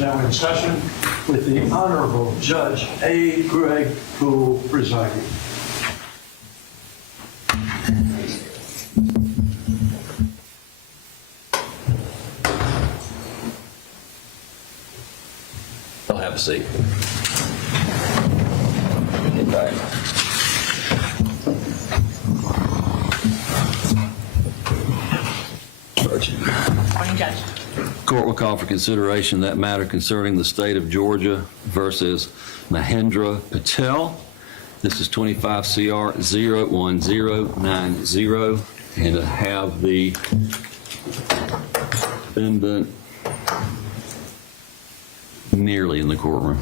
Now in session with the Honorable Judge A. Greg Poole presiding. I'll have a seat. Morning, Judge. Court will call for consideration that matter concerning the state of Georgia versus Mahendra Patel. This is 25 CR 01090, and to have the defendant nearly in the courtroom.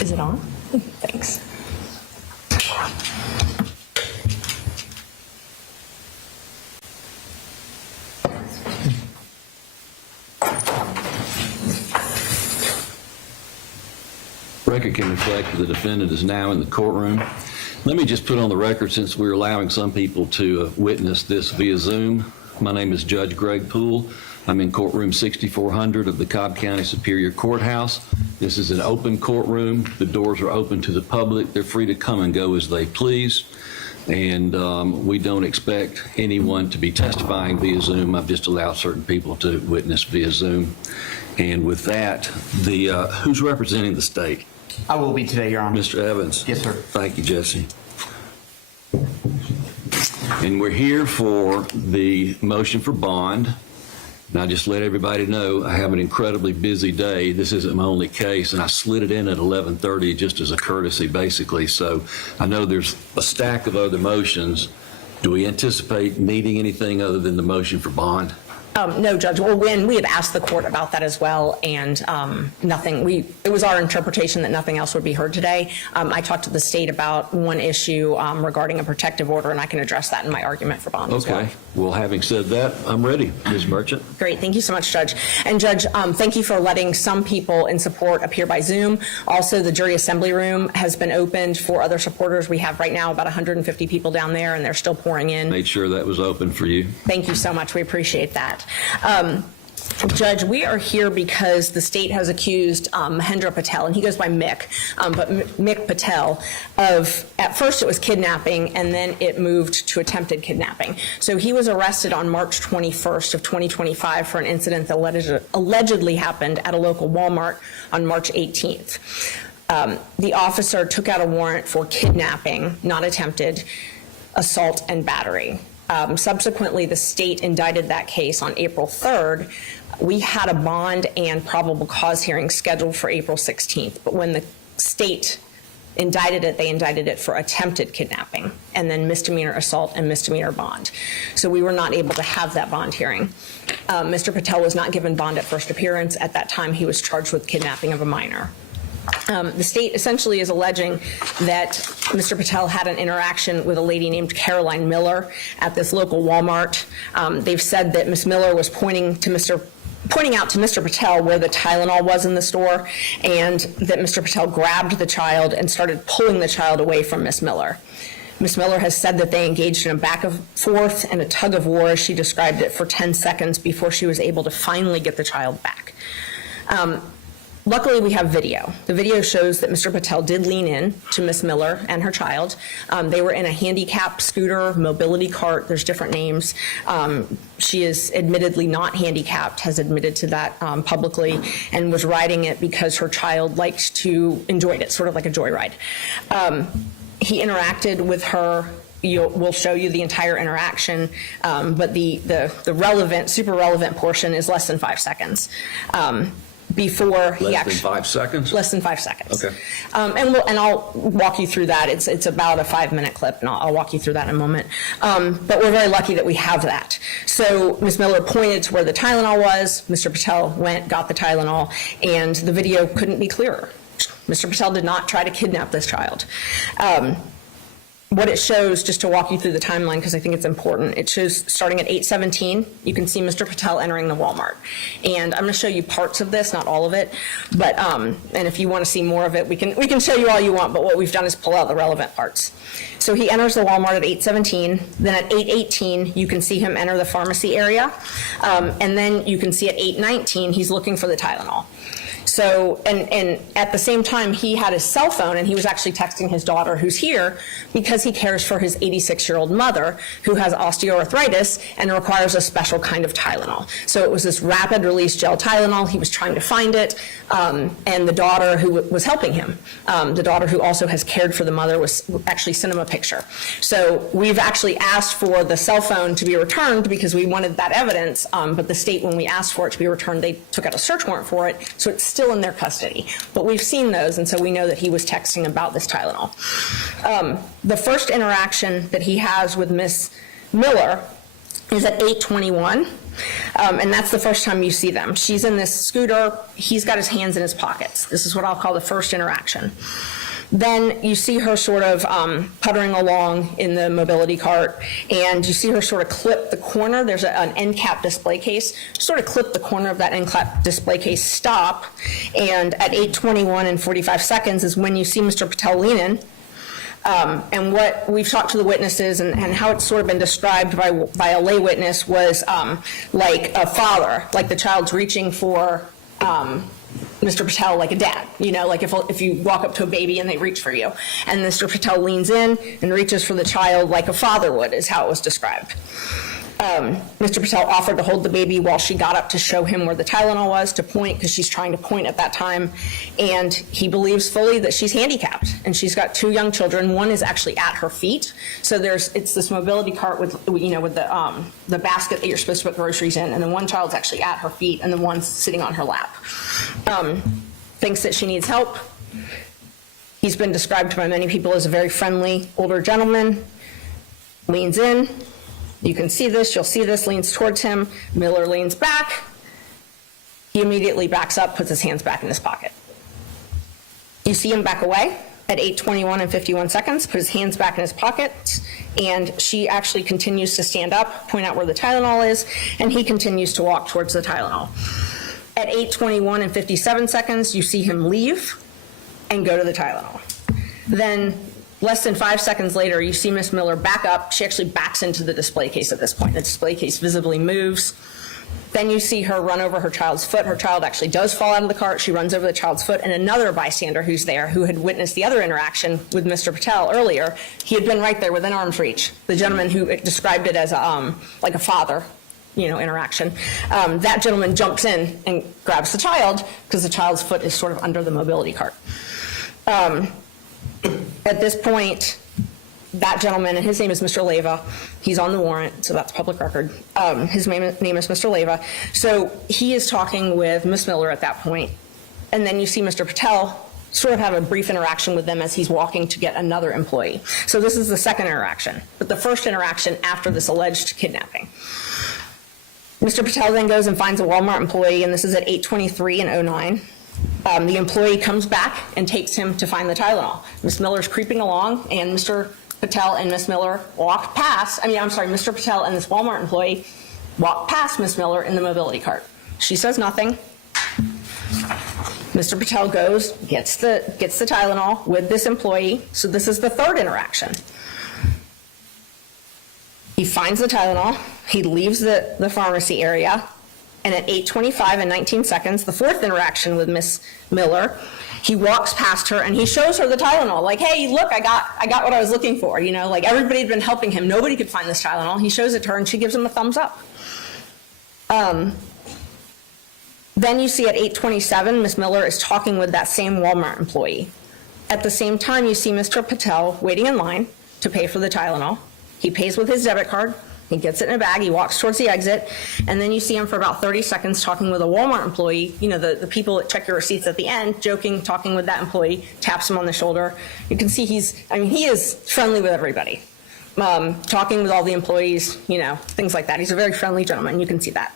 Is it on? Thanks. Record can reflect that the defendant is now in the courtroom. Let me just put on the record, since we're allowing some people to witness this via Zoom. My name is Judge Greg Poole. I'm in courtroom 6400 of the Cobb County Superior Courthouse. This is an open courtroom. The doors are open to the public. They're free to come and go as they please. And we don't expect anyone to be testifying via Zoom. I've just allowed certain people to witness via Zoom. And with that, who's representing the state? I will be today, Your Honor. Mr. Evans. Yes, sir. Thank you, Jesse. And we're here for the motion for bond. Now, just let everybody know, I have an incredibly busy day. This isn't my only case, and I slid it in at 11:30 just as a courtesy, basically. So I know there's a stack of other motions. Do we anticipate needing anything other than the motion for bond? No, Judge. Well, when we had asked the court about that as well, and nothing, it was our interpretation that nothing else would be heard today. I talked to the state about one issue regarding a protective order, and I can address that in my argument for bond as well. Okay. Well, having said that, I'm ready. Ms. Merchant. Great. Thank you so much, Judge. And Judge, thank you for letting some people in support appear by Zoom. Also, the jury assembly room has been opened for other supporters. We have right now about 150 people down there, and they're still pouring in. Made sure that was open for you. Thank you so much. We appreciate that. Judge, we are here because the state has accused Mahendra Patel, and he goes by Mick, but Mick Patel, of, at first it was kidnapping, and then it moved to attempted kidnapping. So he was arrested on March 21st of 2025 for an incident that allegedly happened at a local Walmart on March 18th. The officer took out a warrant for kidnapping, not attempted, assault, and battery. Subsequently, the state indicted that case on April 3rd. We had a bond and probable cause hearing scheduled for April 16th, but when the state indicted it, they indicted it for attempted kidnapping, and then misdemeanor assault and misdemeanor bond. So we were not able to have that bond hearing. Mr. Patel was not given bond at first appearance. At that time, he was charged with kidnapping of a minor. The state essentially is alleging that Mr. Patel had an interaction with a lady named Caroline Miller at this local Walmart. They've said that Ms. Miller was pointing out to Mr. Patel where the Tylenol was in the store, and that Mr. Patel grabbed the child and started pulling the child away from Ms. Miller. Ms. Miller has said that they engaged in a back and forth and a tug of war, as she described it, for 10 seconds before she was able to finally get the child back. Luckily, we have video. The video shows that Mr. Patel did lean in to Ms. Miller and her child. They were in a handicapped scooter, mobility cart, there's different names. She is admittedly not handicapped, has admitted to that publicly, and was riding it because her child liked to enjoy it, sort of like a joyride. He interacted with her. We'll show you the entire interaction, but the relevant, super relevant portion is less than 5 seconds. Before he actually. Less than 5 seconds? Less than 5 seconds. Okay. And I'll walk you through that. It's about a 5-minute clip, and I'll walk you through that in a moment. But we're very lucky that we have that. So Ms. Miller pointed to where the Tylenol was. Mr. Patel went, got the Tylenol, and the video couldn't be clearer. Mr. Patel did not try to kidnap this child. What it shows, just to walk you through the timeline, because I think it's important, it shows starting at 8:17, you can see Mr. Patel entering the Walmart. And I'm going to show you parts of this, not all of it, but, and if you want to see more of it, we can show you all you want, but what we've done is pull out the relevant parts. So he enters the Walmart at 8:17, then at 8:18, you can see him enter the pharmacy area, and then you can see at 8:19, he's looking for the Tylenol. So, and at the same time, he had his cell phone, and he was actually texting his daughter, who's here, because he cares for his 86-year-old mother, who has osteoarthritis and requires a special kind of Tylenol. So it was this rapid-release gel Tylenol. He was trying to find it, and the daughter who was helping him, the daughter who also has cared for the mother, was actually sent him a picture. So we've actually asked for the cell phone to be returned because we wanted that evidence, but the state, when we asked for it to be returned, they took out a search warrant for it, so it's still in their custody. But we've seen those, and so we know that he was texting about this Tylenol. The first interaction that he has with Miss Miller is at 8:21, and that's the first time you see them. She's in this scooter. He's got his hands in his pockets. This is what I'll call the first interaction. Then you see her sort of puttering along in the mobility cart, and you see her sort of clip the corner. There's an end cap display case. Sort of clip the corner of that end cap display case, stop, and at 8:21 and 45 seconds is when you see Mr. Patel lean in. And what we've talked to the witnesses and how it's sort of been described by a lay witness was like a father, like the child's reaching for Mr. Patel like a dad, like if you walk up to a baby and they reach for you. And Mr. Patel leans in and reaches for the child like a father would, is how it was described. Mr. Patel offered to hold the baby while she got up to show him where the Tylenol was, to point, because she's trying to point at that time. And he believes fully that she's handicapped, and she's got 2 young children. One is actually at her feet. So it's this mobility cart with the basket that you're supposed to put groceries in, and then one child's actually at her feet, and the one's sitting on her lap. Thinks that she needs help. He's been described by many people as a very friendly older gentleman. Leans in. You can see this, you'll see this, leans towards him. Miller leans back. He immediately backs up, puts his hands back in his pocket. You see him back away at 8:21 and 51 seconds, put his hands back in his pocket, and she actually continues to stand up, point out where the Tylenol is, and he continues to walk towards the Tylenol. At 8:21 and 57 seconds, you see him leave and go to the Tylenol. Then less than 5 seconds later, you see Miss Miller back up. She actually backs into the display case at this point. The display case visibly moves. Then you see her run over her child's foot. Her child actually does fall out of the cart. She runs over the child's foot, and another bystander who's there, who had witnessed the other interaction with Mr. Patel earlier, he had been right there within arm's reach. The gentleman who described it as like a father, interaction. That gentleman jumps in and grabs the child because the child's foot is sort of under the mobility cart. At this point, that gentleman, and his name is Mr. Leyva, he's on the warrant, so that's public record. His name is Mr. Leyva. So he is talking with Miss Miller at that point, and then you see Mr. Patel sort of have a brief interaction with them as he's walking to get another employee. So this is the second interaction, but the first interaction after this alleged kidnapping. Mr. Patel then goes and finds a Walmart employee, and this is at 8:23 and 09. The employee comes back and takes him to find the Tylenol. Ms. Miller's creeping along, and Mr. Patel and Ms. Miller walk past, Mr. Patel and this Walmart employee walk past Ms. Miller in the mobility cart. She says nothing. Mr. Patel goes, gets the Tylenol with this employee. So this is the third interaction. He finds the Tylenol, he leaves the pharmacy area, and at 8:25 and 19 seconds, the fourth interaction with Ms. Miller, he walks past her and he shows her the Tylenol, like, hey, look, I got what I was looking for, like everybody had been helping him, nobody could find this Tylenol. He shows it to her and she gives him a thumbs up. Then you see at 8:27, Ms. Miller is talking with that same Walmart employee. At the same time, you see Mr. Patel waiting in line to pay for the Tylenol. He pays with his debit card. He gets it in a bag. He walks towards the exit. And then you see him for about 30 seconds talking with a Walmart employee, the people that check your receipts at the end, joking, talking with that employee, taps him on the shoulder. You can see he is friendly with everybody. Talking with all the employees, things like that. He's a very friendly gentleman. You can see that.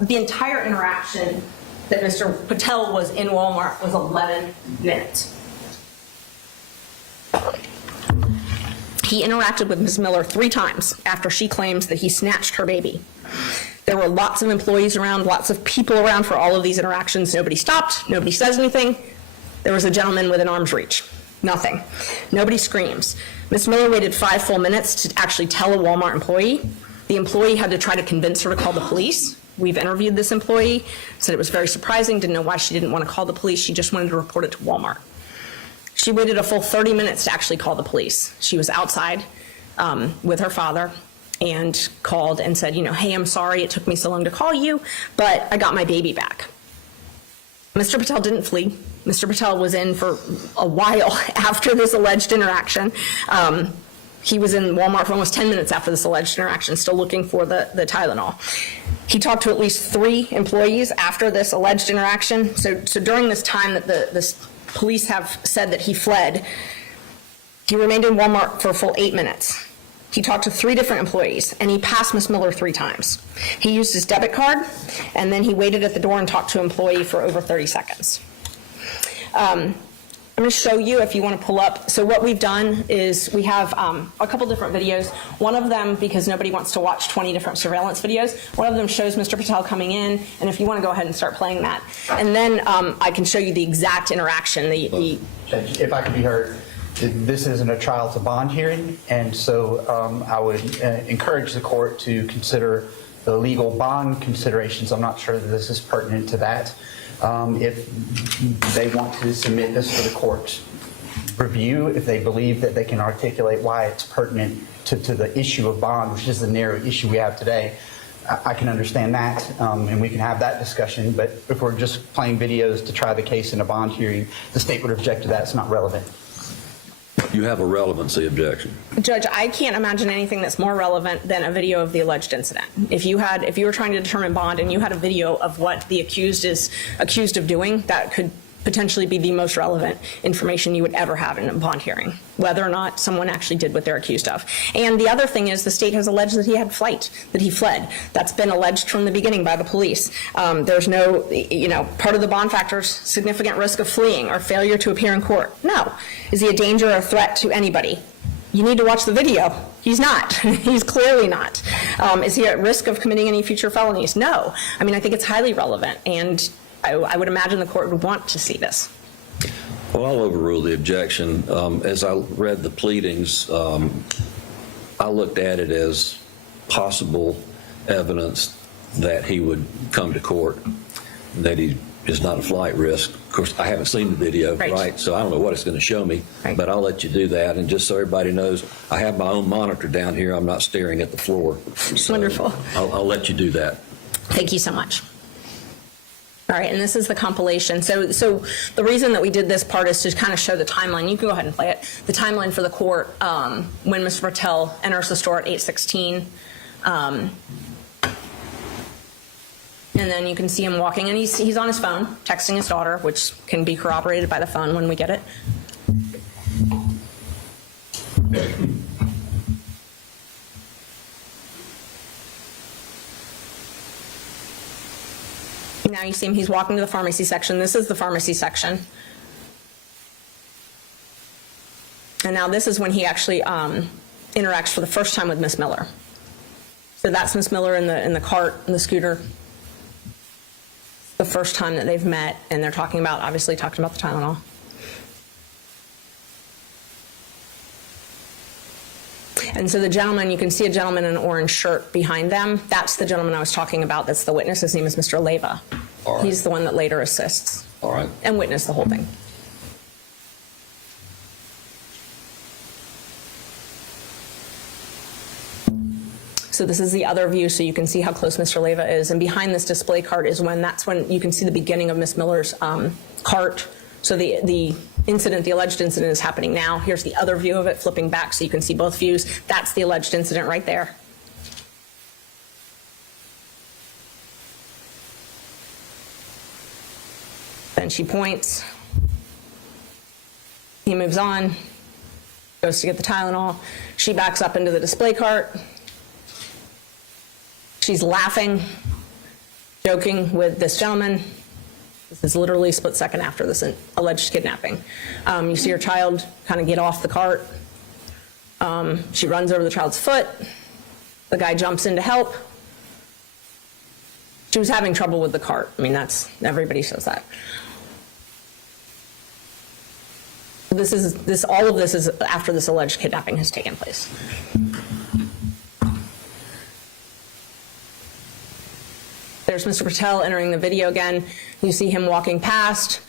The entire interaction that Mr. Patel was in Walmart was 11 minutes. He interacted with Ms. Miller 3 times after she claims that he snatched her baby. There were lots of employees around, lots of people around for all of these interactions. Nobody stopped. Nobody says anything. There was a gentleman within arm's reach. Nothing. Nobody screams. Ms. Miller waited 5 full minutes to actually tell a Walmart employee. The employee had to try to convince her to call the police. We've interviewed this employee, said it was very surprising, didn't know why she didn't want to call the police. She just wanted to report it to Walmart. She waited a full 30 minutes to actually call the police. She was outside with her father and called and said, hey, I'm sorry it took me so long to call you, but I got my baby back. Mr. Patel didn't flee. Mr. Patel was in for a while after this alleged interaction. He was in Walmart for almost 10 minutes after this alleged interaction, still looking for the Tylenol. He talked to at least 3 employees after this alleged interaction. So during this time that the police have said that he fled, he remained in Walmart for a full 8 minutes. He talked to 3 different employees, and he passed Ms. Miller 3 times. He used his debit card, and then he waited at the door and talked to an employee for over 30 seconds. I'm going to show you, if you want to pull up. So what we've done is we have a couple different videos. One of them, because nobody wants to watch 20 different surveillance videos, one of them shows Mr. Patel coming in, and if you want to go ahead and start playing that. And then I can show you the exact interaction. Judge, if I could be heard, this isn't a trial, it's a bond hearing, and so I would encourage the court to consider the legal bond considerations. I'm not sure that this is pertinent to that. If they want to submit this for the court's review, if they believe that they can articulate why it's pertinent to the issue of bond, which is the narrow issue we have today, I can understand that, and we can have that discussion. But if we're just playing videos to try the case in a bond hearing, the state would object to that. It's not relevant. You have a relevancy objection. Judge, I can't imagine anything that's more relevant than a video of the alleged incident. If you were trying to determine bond and you had a video of what the accused is accused of doing, that could potentially be the most relevant information you would ever have in a bond hearing, whether or not someone actually did what they're accused of. And the other thing is the state has alleged that he fled. That's been alleged from the beginning by the police. There's no, part of the bond factors, significant risk of fleeing or failure to appear in court. No. Is he a danger or a threat to anybody? You need to watch the video. He's not. He's clearly not. Is he at risk of committing any future felonies? No. I think it's highly relevant, and I would imagine the court would want to see this. Well, I'll overrule the objection. As I read the pleadings, I looked at it as possible evidence that he would come to court, that he is not a flight risk. Of course, I haven't seen the video, right? So I don't know what it's going to show me, but I'll let you do that. And just so everybody knows, I have my own monitor down here. I'm not staring at the floor. So wonderful. I'll let you do that. Thank you so much. All right, and this is the compilation. So the reason that we did this part is to kind of show the timeline. You can go ahead and play it. The timeline for the court when Mr. Patel enters the store at 8:16. And then you can see him walking, and he's on his phone, texting his daughter, which can be corroborated by the phone when we get it. Now you see him, he's walking to the pharmacy section. This is the pharmacy section. And now this is when he actually interacts for the first time with Miss Miller. So that's Miss Miller in the cart, in the scooter. The first time that they've met, and they're talking about the Tylenol. And so the gentleman, you can see a gentleman in an orange shirt behind them. That's the gentleman I was talking about. That's the witness. His name is Mr. Leyva. All right. He's the one that later assists. All right. And witnessed the whole thing. So this is the other view, so you can see how close Mr. Leyva is. And behind this display cart is that's when you can see the beginning of Miss Miller's cart. So the incident, the alleged incident is happening now. Here's the other view of it, flipping back so you can see both views. That's the alleged incident right there. Then she points. He moves on, goes to get the Tylenol. She backs up into the display cart. She's laughing, joking with this gentleman. This is literally a split second after this alleged kidnapping. You see her child kind of get off the cart. She runs over the child's foot. The guy jumps in to help. She was having trouble with the cart. I mean, everybody says that. All of this is after this alleged kidnapping has taken place. There's Mr. Patel entering the video again. You see him walking past.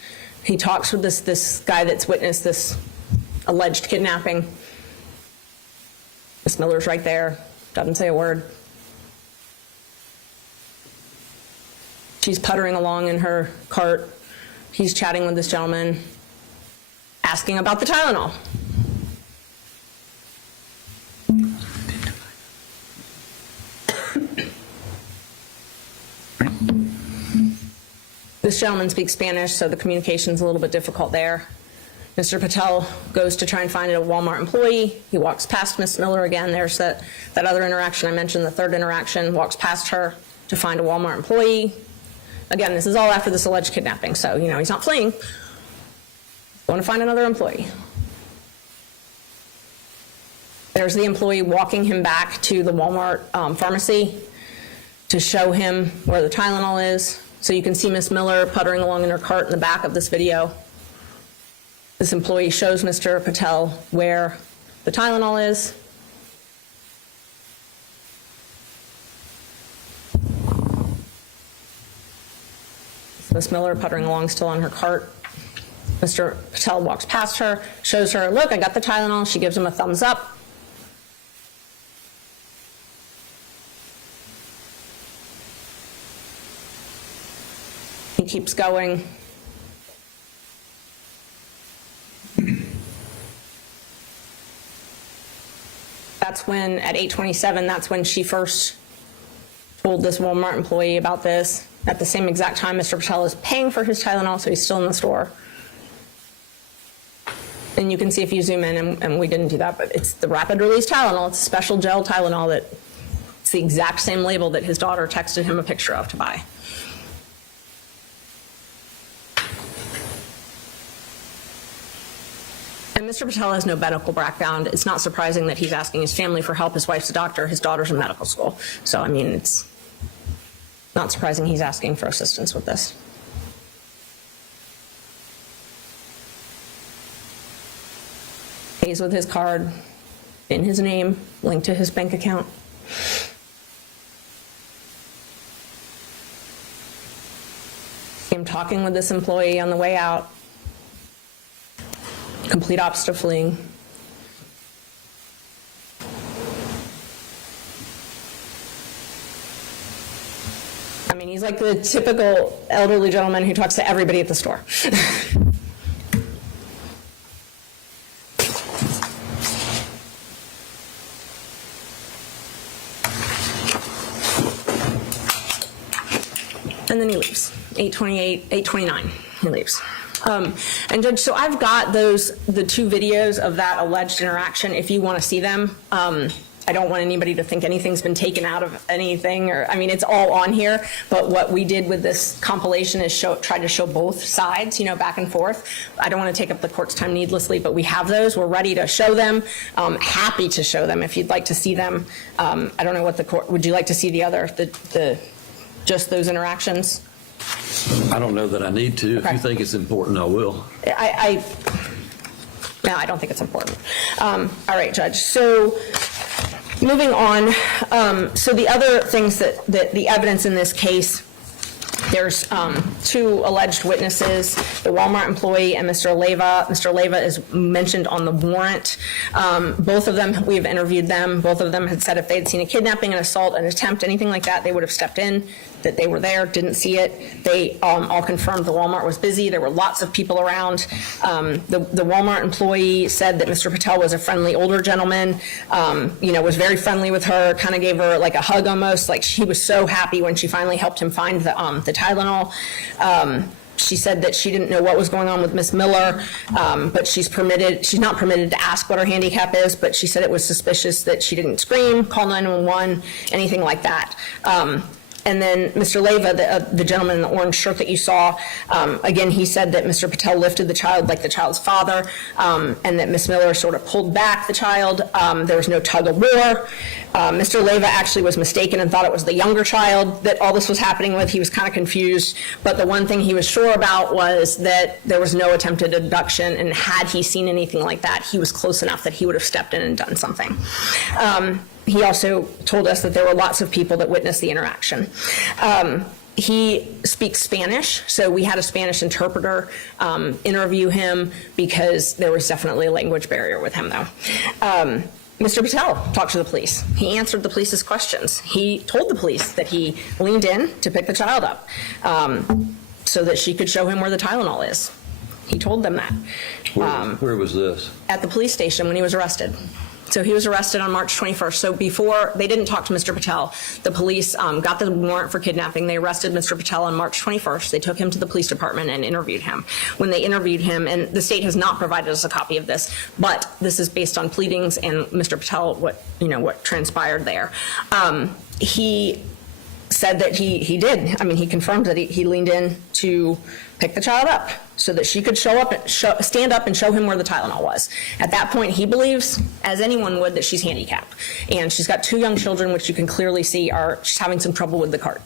He talks with this guy that's witnessed this alleged kidnapping. Miss Miller's right there, doesn't say a word. She's puttering along in her cart. He's chatting with this gentleman, asking about the Tylenol. This gentleman speaks Spanish, so the communication's a little bit difficult there. Mr. Patel goes to try and find a Walmart employee. He walks past Miss Miller again. There's that other interaction I mentioned, the third interaction, walks past her to find a Walmart employee. Again, this is all after this alleged kidnapping, so, he's not fleeing. He's going to find another employee. There's the employee walking him back to the Walmart pharmacy to show him where the Tylenol is. So you can see Miss Miller puttering along in her cart in the back of this video. This employee shows Mr. Patel where the Tylenol is. Miss Miller puttering along still on her cart. Mr. Patel walks past her, shows her, look, I got the Tylenol. She gives him a thumbs up. He keeps going. That's when, at 8:27, that's when she first told this Walmart employee about this. At the same exact time, Mr. Patel is paying for his Tylenol, so he's still in the store. And you can see if you zoom in, and we didn't do that, but it's the rapid release Tylenol. It's a special gel Tylenol that it's the exact same label that his daughter texted him a picture of to buy. And Mr. Patel has no medical background. It's not surprising that he's asking his family for help. His wife's a doctor. His daughter's in medical school. So, I mean, it's not surprising he's asking for assistance with this. Pays with his card in his name, linked to his bank account. See him talking with this employee on the way out. Complete opposite of fleeing. I mean, he's like the typical elderly gentleman who talks to everybody at the store. And then he leaves. 8:28, 8:29, he leaves. And Judge, so I've got the two videos of that alleged interaction if you want to see them. I don't want anybody to think anything's been taken out of anything, or, I mean, it's all on here, but what we did with this compilation is try to show both sides, back and forth. I don't want to take up the court's time needlessly, but we have those. We're ready to show them. Happy to show them if you'd like to see them. I don't know what the court, would you like to see just those interactions? I don't know that I need to. If Okay. you think it's important, I will. No, I don't think it's important. All right, Judge. So moving on. So the other things that the evidence in this case, there's two alleged witnesses, the Walmart employee and Mr. Leyva. Mr. Leyva is mentioned on the warrant. Both of them, we have interviewed them. Both of them had said if they had seen a kidnapping, an assault, an attempt, anything like that, they would have stepped in, that they were there, didn't see it. They all confirmed the Walmart was busy. There were lots of people around. The Walmart employee said that Mr. Patel was a friendly older gentleman, was very friendly with her, kind of gave her like a hug almost, like she was so happy when she finally helped him find the Tylenol. She said that she didn't know what was going on with Miss Miller, but she's not permitted to ask what her handicap is, but she said it was suspicious that she didn't scream, call 911, anything like that. And then Mr. Leyva, the gentleman in the orange shirt that you saw, again, he said that Mr. Patel lifted the child like the child's father, and that Miss Miller sort of pulled back the child. There was no tug of war. Mr. Leyva actually was mistaken and thought it was the younger child that all this was happening with. He was kind of confused, but the one thing he was sure about was that there was no attempted abduction, and had he seen anything like that, he was close enough that he would have stepped in and done something. He also told us that there were lots of people that witnessed the interaction. He speaks Spanish, so we had a Spanish interpreter interview him because there was definitely a language barrier with him, though. Mr. Patel talked to the police. He answered the police's questions. He told the police that he leaned in to pick the child up so that she could show him where the Tylenol is. He told them that. Where was this? At the police station when he was arrested. So he was arrested on March 21st. So before, they didn't talk to Mr. Patel. The police got the warrant for kidnapping. They arrested Mr. Patel on March 21st. They took him to the police department and interviewed him. When they interviewed him, and the state has not provided us a copy of this, but this is based on pleadings and Mr. Patel, what transpired there. He said that he did. I mean, he confirmed that he leaned in to pick the child up so that she could stand up and show him where the Tylenol was. At that point, he believes, as anyone would, that she's handicapped. And she's got two young children, which you can clearly see she's having some trouble with the cart.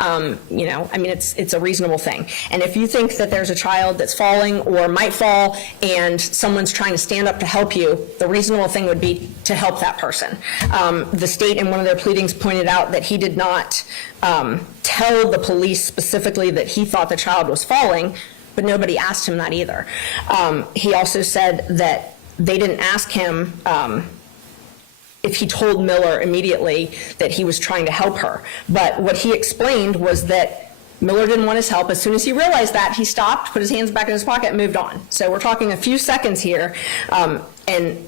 I mean, it's a reasonable thing. And if you think that there's a child that's falling or might fall and someone's trying to stand up to help you, the reasonable thing would be to help that person. The state in one of their pleadings pointed out that he did not tell the police specifically that he thought the child was falling, but nobody asked him that either. He also said that they didn't ask him if he told Miller immediately that he was trying to help her. But what he explained was that Miller didn't want his help. As soon as he realized that, he stopped, put his hands back in his pocket, and moved on. So we're talking a few seconds here, and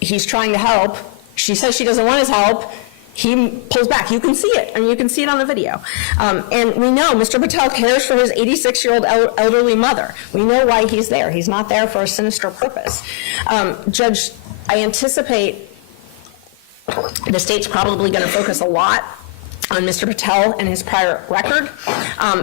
he's trying to help. She says she doesn't want his help. He pulls back. You can see it. I mean, you can see it on the video. And we know Mr. Patel cares for his 86-year-old elderly mother. We know why he's there. He's not there for a sinister purpose. Judge, I anticipate the state's probably going to focus a lot on Mr. Patel and his prior record.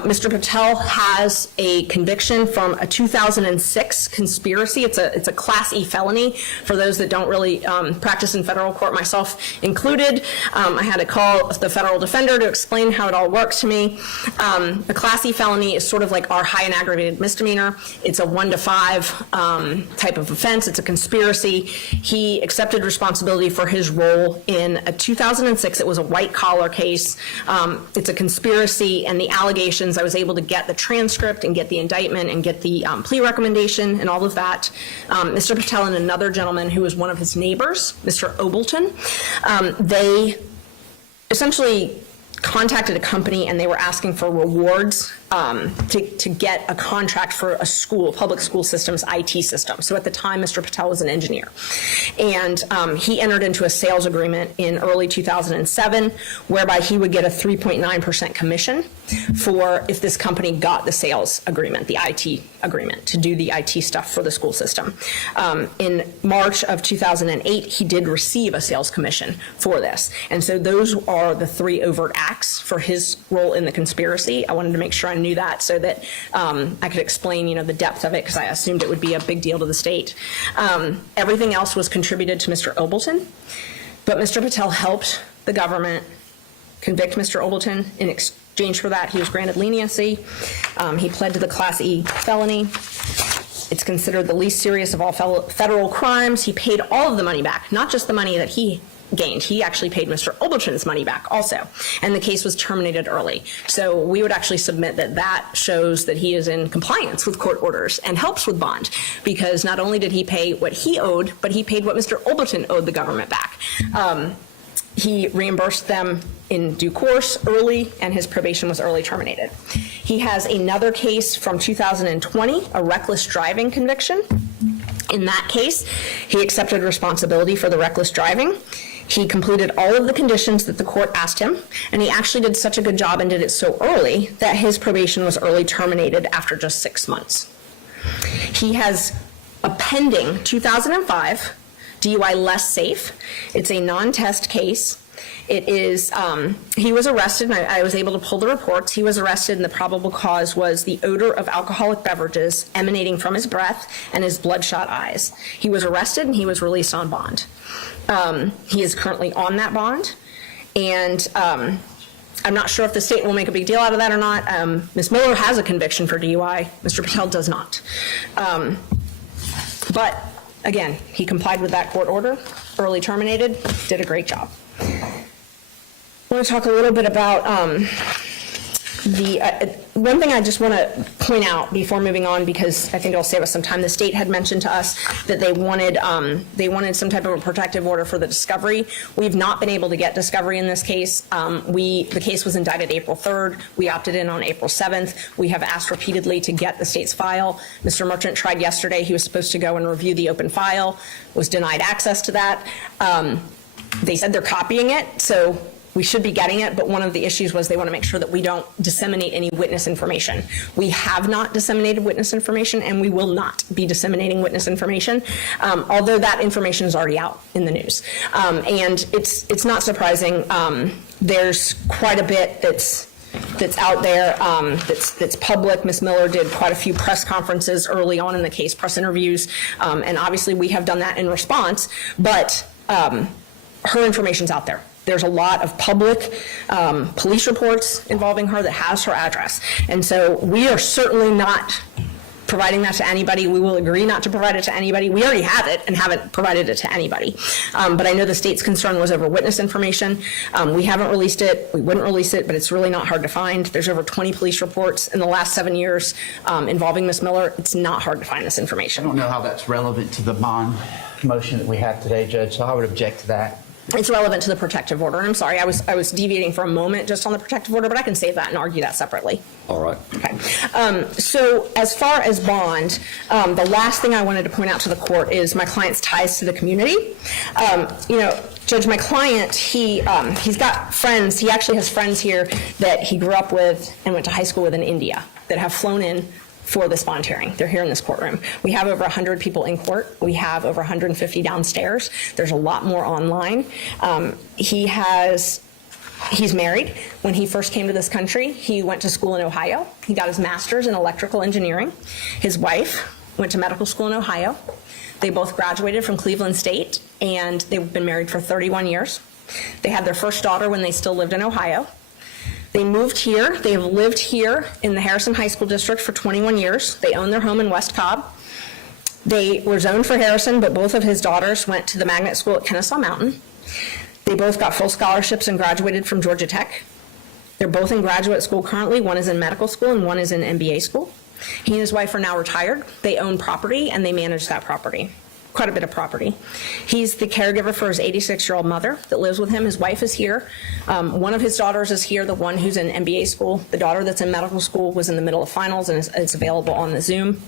Mr. Patel has a conviction from a 2006 conspiracy. It's a Class E felony for those that don't really practice in federal court, myself included. I had to call the federal defender to explain how it all works to me. The Class E felony is sort of like our high and aggravated misdemeanor. It's a 1 to 5 type of offense. It's a conspiracy. He accepted responsibility for his role in a 2006. It was a white collar case. It's a conspiracy, and the allegations, I was able to get the transcript and get the indictment and get the plea recommendation and all of that. Mr. Patel and another gentleman who was one of his neighbors, Mr. Obleton, they essentially contacted a company and they were asking for rewards to get a contract for a school, public school system's IT system. So at the time, Mr. Patel was an engineer. And he entered into a sales agreement in early 2007, whereby he would get a 3.9% commission for if this company got the sales agreement, the IT agreement, to do the IT stuff for the school system. In March of 2008, he did receive a sales commission for this. And so those are the three overt acts for his role in the conspiracy. I wanted to make sure I knew that so that I could explain, the depth of it, because I assumed it would be a big deal to the state. Everything else was contributed to Mr. Obleton, but Mr. Patel helped the government convict Mr. Obleton. In exchange for that, he was granted leniency. He pled to the Class E felony. It's considered the least serious of all federal crimes. He paid all of the money back, not just the money that he gained. He actually paid Mr. Obleton's money back also, and the case was terminated early. So we would actually submit that that shows that he is in compliance with court orders and helps with bond, because not only did he pay what he owed, but he paid what Mr. Obleton owed the government back. He reimbursed them in due course early, and his probation was early terminated. He has another case from 2020, a reckless driving conviction. In that case, he accepted responsibility for the reckless driving. He completed all of the conditions that the court asked him, and he actually did such a good job and did it so early that his probation was early terminated after just 6 months. He has a pending 2005 DUI less safe. It's a non-test case. It is, he was arrested, and I was able to pull the reports. He was arrested, and the probable cause was the odor of alcoholic beverages emanating from his breath and his bloodshot eyes. He was arrested, and he was released on bond. He is currently on that bond, and I'm not sure if the state will make a big deal out of that or not. Ms. Miller has a conviction for DUI. Mr. Patel does not. But again, he complied with that court order, early terminated, did a great job. I want to talk a little bit about one thing I just want to point out before moving on, because I think it'll save us some time. The state had mentioned to us that they wanted some type of a protective order for the discovery. We've not been able to get discovery in this case. The case was indicted April 3rd. We opted in on April 7th. We have asked repeatedly to get the state's file. Mr. Merchant tried yesterday. He was supposed to go and review the open file, was denied access to that. They said they're copying it, so we should be getting it, but one of the issues was they want to make sure that we don't disseminate any witness information. We have not disseminated witness information, and we will not be disseminating witness information, although that information is already out in the news. And it's not surprising. There's quite a bit that's out there, that's public. Ms. Miller did quite a few press conferences early on in the case, press interviews, and obviously we have done that in response, but her information's out there. There's a lot of public police reports involving her that has her address. And so we are certainly not providing that to anybody. We will agree not to provide it to anybody. We already have it and haven't provided it to anybody. But I know the state's concern was over witness information. We haven't released it. We wouldn't release it, but it's really not hard to find. There's over 20 police reports in the last 7 years involving Ms. Miller. It's not hard to find this I information. don't know how that's relevant to the bond motion that we have today, Judge, so I would object to that. It's relevant to the protective order. And I'm sorry, I was deviating for a moment just on the protective order, but I can save that and argue that separately. All right. Okay. So as far as bond, the last thing I wanted to point out to the court is my client's ties to the community. Judge, my client, he's got friends. He actually has friends here that he grew up with and went to high school with in India that have flown in for this bond hearing. They're here in this courtroom. We have over 100 people in court. We have over 150 downstairs. There's a lot more online. He's married. When he first came to this country, he went to school in Ohio. He got his master's in electrical engineering. His wife went to medical school in Ohio. They both graduated from Cleveland State, and they've been married for 31 years. They had their first daughter when they still lived in Ohio. They moved here. They have lived here in the Harrison High School District for 21 years. They own their home in West Cobb. They were zoned for Harrison, but both of his daughters went to the magnet school at Kennesaw Mountain. They both got full scholarships and graduated from Georgia Tech. They're both in graduate school currently. One is in medical school and one is in MBA school. He and his wife are now retired. They own property and they manage that property. quite a bit of property. He's the caregiver for his 86-year-old mother that lives with him. His wife is here. One of his daughters is here, the one who's in MBA school. The daughter that's in medical school was in the middle of finals and is available on the Zoom.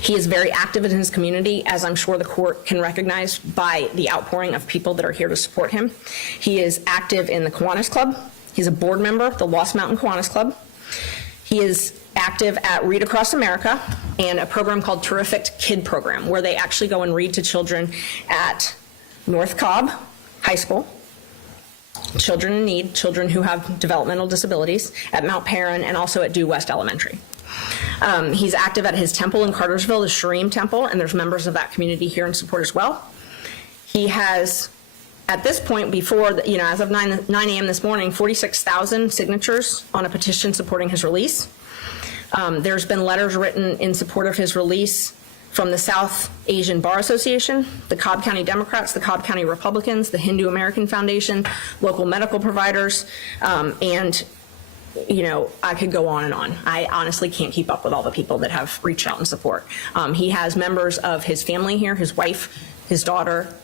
He is very active in his community, as I'm sure the court can recognize by the outpouring of people that are here to support him. He is active in the Kiwanis Club. He's a board member of the Lost Mountain Kiwanis Club. He is active at Read Across America and a program called Terrific Kid Program, where they actually go and read to children at North Cobb High School, children in need, children who have developmental disabilities, at Mount Perrin, and also at Due West Elementary. He's active at his temple in Cartersville, the Sharim Temple, and there's members of that community here in support as well. He has, at this point, before, as of 9 a.m. this morning, 46,000 signatures on a petition supporting his release. There's been letters written in support of his release from the South Asian Bar Association, the Cobb County Democrats, the Cobb County Republicans, the Hindu American Foundation, local medical providers, and I could go on and on. I honestly can't keep up with all the people that have reached out in support. He has members of his family here, his wife, his daughter,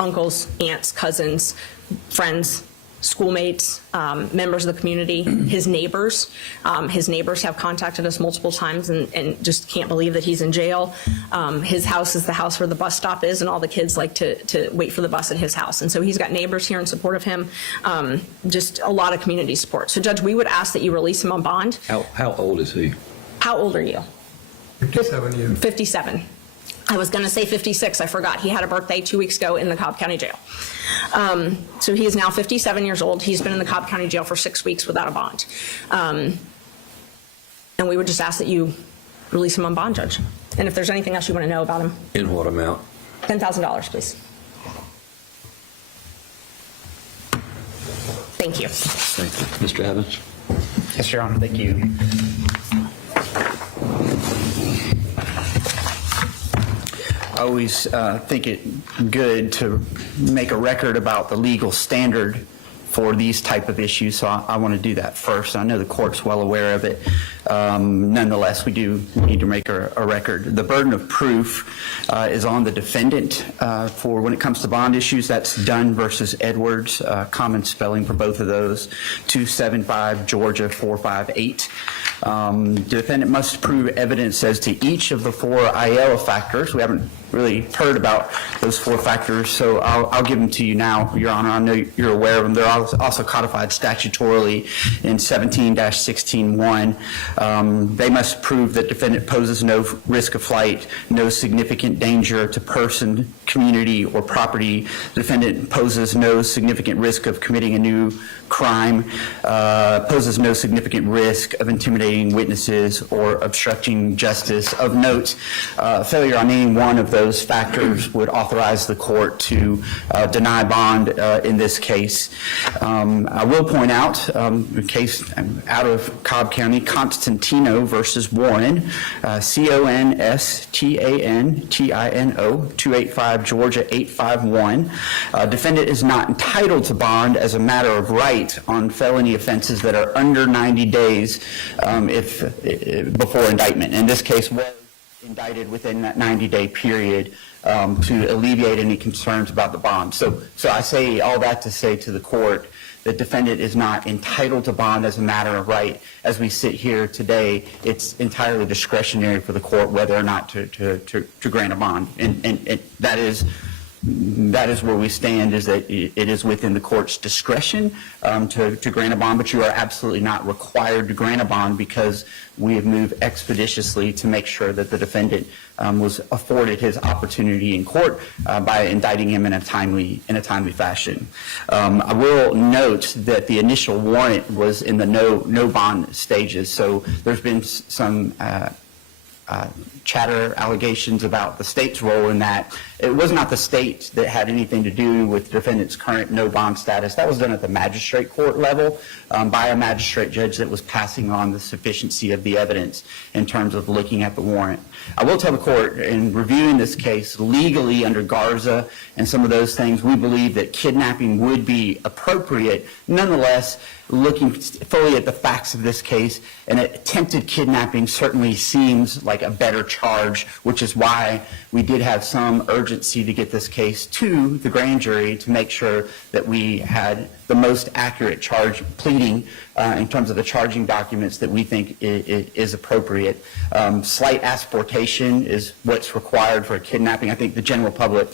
uncles, aunts, cousins, friends, schoolmates, members of the community, his neighbors. His neighbors have contacted us multiple times and just can't believe that he's in jail. His house is the house where the bus stop is, and all the kids like to wait for the bus at his house. And so he's got neighbors here in support of him, just a lot of community support. So, Judge, we would ask that you release him on bond. How old is he? How old are you? 57 years. 57. I was going to say 56. I forgot. He had a birthday 2 weeks ago in the Cobb County Jail. So he is now 57 years old. He's been in the Cobb County Jail for 6 weeks without a bond. And we would just ask that you release him on bond, Judge. And if there's anything else you want to know about him. In what amount? $10,000, please. Thank you. Thank you. Mr. Evans? Yes, Your Honor, thank you. I always think it good to make a record about the legal standard for these type of issues, so I want to do that first. I know the court's well aware of it. Nonetheless, we do need to make a record. The burden of proof is on the defendant for when it comes to bond issues. That's Dunn versus Edwards, common spelling for both of those, 275 Georgia 458. The defendant must prove evidence as to each of the four Aiella factors. We haven't really heard about those four factors, so I'll give them to you now, Your Honor. I know you're aware of them. They're also codified statutorily in 17-16-1. They must prove that defendant poses no risk of flight, no significant danger to person, community, or property. Defendant poses no significant risk of committing a new crime, poses no significant risk of intimidating witnesses or obstructing justice. Of note, failure on any one of those factors would authorize the court to deny bond in this case. I will point out a case out of Cobb County, Constantino versus Warren, Constantino, 285 Georgia 851. Defendant is not entitled to bond as a matter of right on felony offenses that are under 90 days before indictment. In this case, was indicted within that 90-day period to alleviate any concerns about the bond. So I say all that to say to the court that defendant is not entitled to bond as a matter of right. As we sit here today, it's entirely discretionary for the court whether or not to grant a bond. And that is where we stand, is that it is within the court's discretion to grant a bond, but you are absolutely not required to grant a bond because we have moved expeditiously to make sure that the defendant was afforded his opportunity in court by indicting him in a timely fashion. I will note that the initial warrant was in the no bond stages, so there's been some chatter, allegations about the state's role in that. It was not the state that had anything to do with the defendant's current no bond status. That was done at the magistrate court level by a magistrate judge that was passing on the sufficiency of the evidence in terms of looking at the warrant. I will tell the court, in reviewing this case legally under Garza and some of those things, we believe that kidnapping would be appropriate. Nonetheless, looking fully at the facts of this case, an attempted kidnapping certainly seems like a better charge, which is why we did have some urgency to get this case to the grand jury to make sure that we had the most accurate charge pleading in terms of the charging documents that we think is appropriate. Slight asportation is what's required for a kidnapping. I think the general public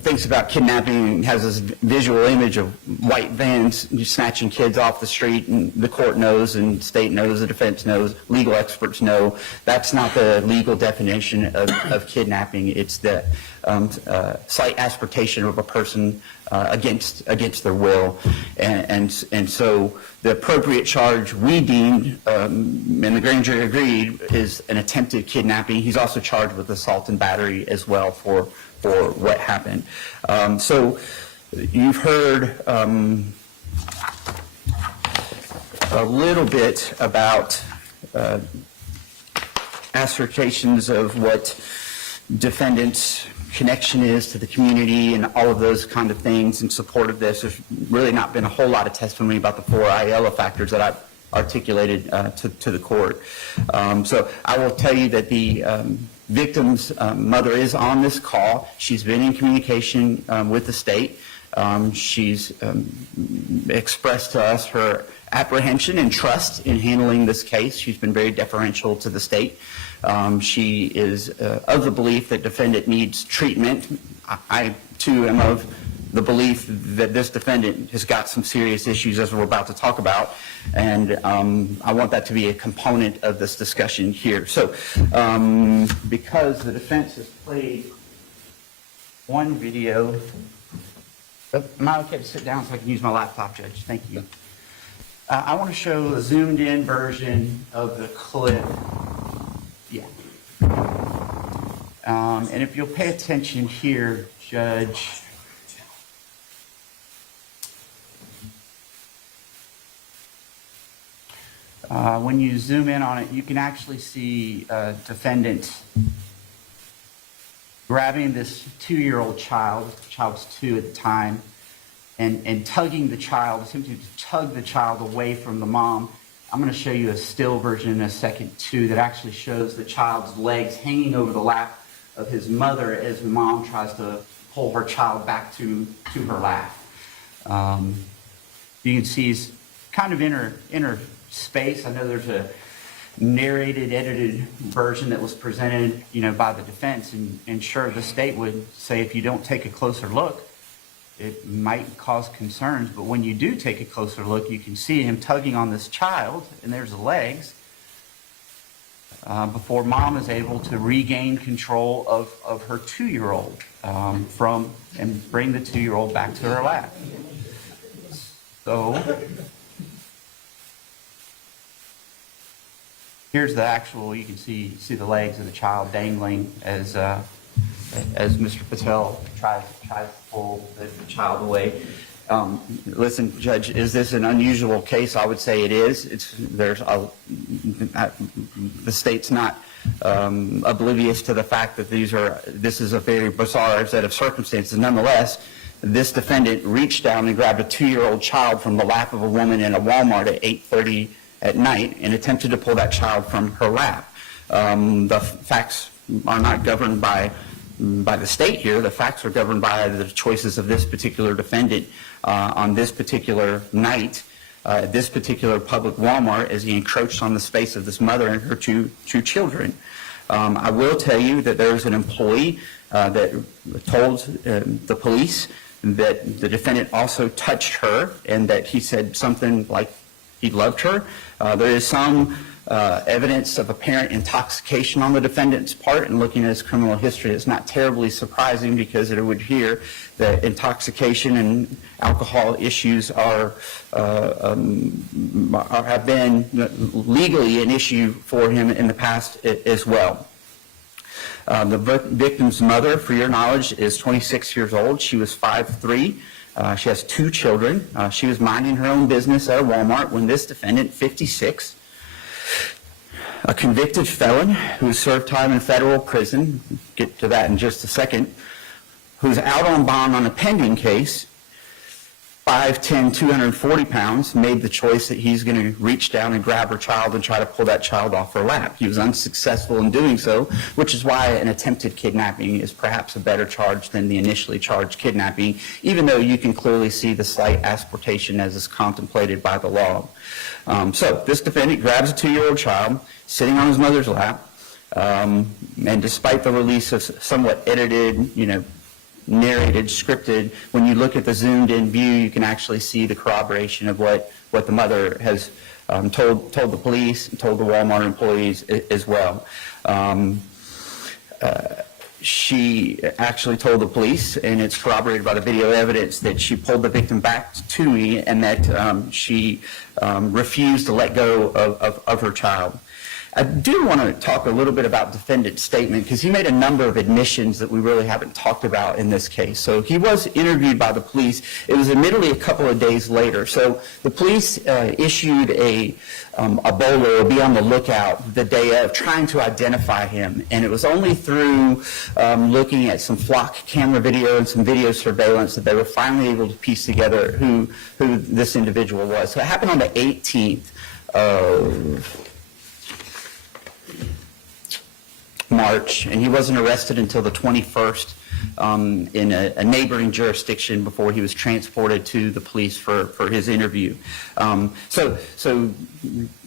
thinks about kidnapping and has this visual image of white vans snatching kids off the street, and the court knows, and state knows, the defense knows, legal experts know. That's not the legal definition of kidnapping. It's the slight asportation of a person against their will, and so the appropriate charge we deemed, and the grand jury agreed, is an attempted kidnapping. He's also charged with assault and battery as well for what happened. So you've heard a little bit about assertions of what defendants' connection is to the community and all of those kind of things in support of this. There's really not been a whole lot of testimony about the 4 IELA factors that I've articulated to the court. So I will tell you that the victim's mother is on this call. She's been in communication with the state. She's expressed to us her apprehension and trust in handling this case. She's been very deferential to the state. She is of the belief that defendant needs treatment. I too am of the belief that this defendant has got some serious issues, as we're about to talk about, and I want that to be a component of this discussion here. So because the defense has played one video, am I okay to sit down so I can use my laptop, Judge? Thank you. I want to show a zoomed in version of the clip. Yeah. And if you'll pay attention here, Judge, when you zoom in on it, you can actually see a defendant grabbing this 2-year-old child, the child's 2 at the time, and tugging the child, attempting to tug the child away from the mom. I'm going to show you a still version in a second, too, that actually shows the child's legs hanging over the lap of his mother as the mom tries to pull her child back to her lap. You can see he's kind of inner space. I know there's a narrated, edited version that was presented, by the defense, and sure, the state would say if you don't take a closer look, it might cause concerns, but when you do take a closer look, you can see him tugging on this child, and there's the legs, before mom is able to regain control of her 2-year-old and bring the 2-year-old back to her lap. So here's the actual, you can see the legs of the child dangling as Mr. Patel tries to pull the child away. Listen, Judge, is this an unusual case? I would say it is. The state's not oblivious to the fact that this is a very bizarre set of circumstances. Nonetheless, this defendant reached down and grabbed a 2-year-old child from the lap of a woman in a Walmart at 8:30 at night and attempted to pull that child from her lap. The facts are not governed by the state here. The facts are governed by the choices of this particular defendant on this particular night, this particular public Walmart, as he encroached on the space of this mother and her two children. I will tell you that there's an employee that told the police that the defendant also touched her and that he said something like he loved her. There is some evidence of apparent intoxication on the defendant's part, and looking at his criminal history, it's not terribly surprising because it would appear that intoxication and alcohol issues have been legally an issue for him in the past as well. The victim's mother, for your knowledge, is 26 years old. She was 5'3". She has 2 children. She was minding her own business at a Walmart when this defendant, 56, a convicted felon who served time in federal prison, get to that in just a second, who's out on bond on a pending case, 5'10", 240 pounds, made the choice that he's going to reach down and grab her child and try to pull that child off her lap. He was unsuccessful in doing so, which is why an attempted kidnapping is perhaps a better charge than the initially charged kidnapping, even though you can clearly see the slight asportation as is contemplated by the law. So this defendant grabs a 2-year-old child sitting on his mother's lap, and despite the release of somewhat edited, narrated, scripted, when you look at the zoomed in view, you can actually see the corroboration of what the mother has told the police, told the Walmart employees as well. She actually told the police, and it's corroborated by the video evidence, that she pulled the victim back to me and that she refused to let go of her child. I do want to talk a little bit about defendant's statement because he made a number of admissions that we really haven't talked about in this case. So he was interviewed by the police. It was admittedly a couple of days later. So the police issued a bolo, be on the lookout, the day of, trying to identify him. And it was only through looking at some flock camera video and some video surveillance that they were finally able to piece together who this individual was. So it happened on the 18th of March, and he wasn't arrested until the 21st in a neighboring jurisdiction before he was transported to the police for his interview. So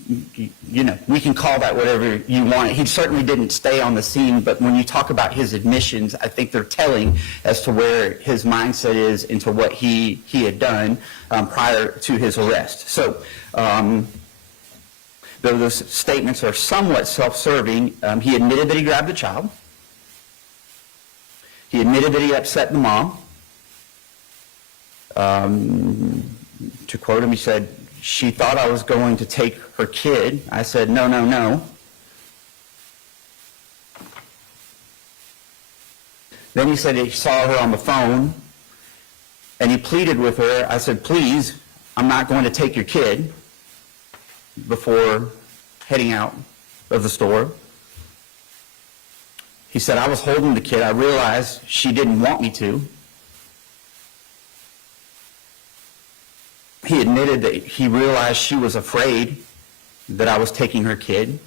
we can call that whatever you want. He certainly didn't stay on the scene, but when you talk about his admissions, I think they're telling as to where his mindset is into what he had done prior to his arrest. So though those statements are somewhat self-serving, he admitted that he grabbed the child. He admitted that he upset the mom. To quote him, he said, "She thought I was going to take her kid." I said, "No, no, no." Then he said he saw her on the phone, and he pleaded with her. I said, "Please, I'm not going to take your kid," before heading out of the store. He said, "I was holding the kid. I realized she didn't want me to." He admitted that he realized she was afraid that I was taking her kid.